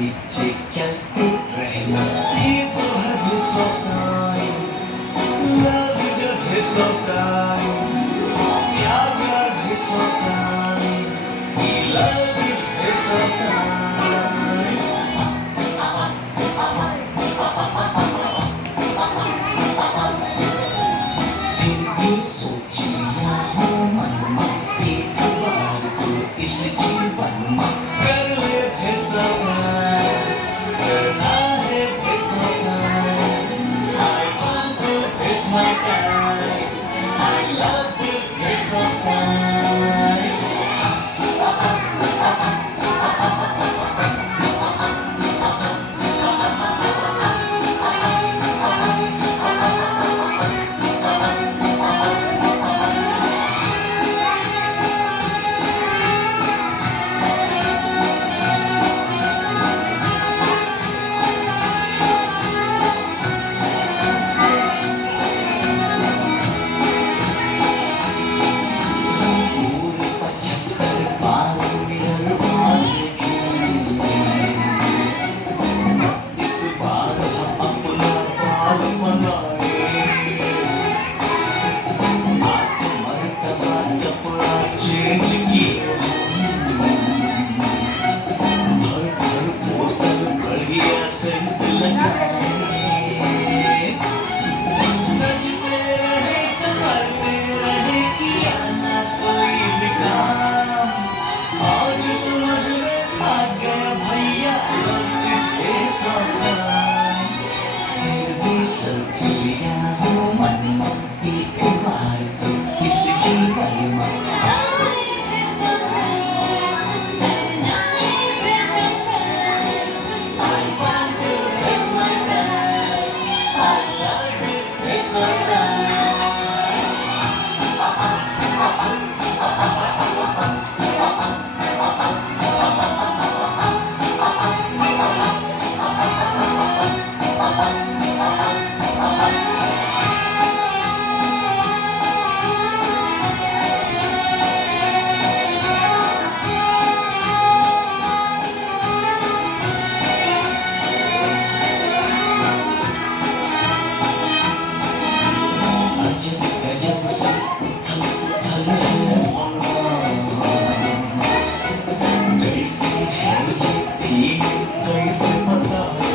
पीछे चलते रहना। ये तो है waste of time, love is a waste of time, प्यार है waste of time, ये love is waste of time। फिर भी सोच लिया हूँ मन में, एक बार तो इस जीवन में कर ले waste of time, करना है waste of time। I want to waste my time, I love this waste of time। पूरे 75 बार मिरर देखे, इस बार हम अपना बाल बनाए। आज मर्तबा कपड़ा चेंज किए, घर बोतल बढ़िया सेंट लगाए। सजते रहे संभलते रहे, किया ना कोई भी काम। आज समझ में आ गया भैया, love is waste of time। फिर भी सोच लिया हूँ मन में, एक बार तो इस जीवन में I want to waste my time, I love this waste of time। अजब गजब से उथल है मनवा, कैसी है ये फीलिंग कैसे बताए।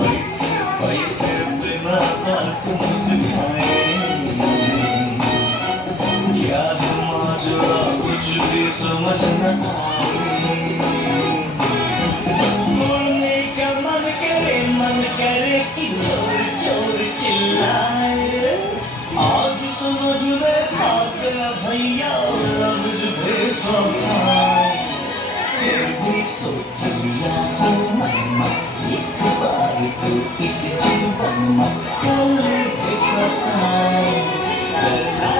बैठे बैठे बिना बात मुस्काए, क्या है माजरा कुछ भी समझ न आए। बोलने का मन करे कि जोर जोर चिल्लाए। आज समझ में आ गया भैया, love is waste of time। फिर भी सोच लिया हूँ मन में, एक बार तो इस जीवन में कर ले waste of time, करना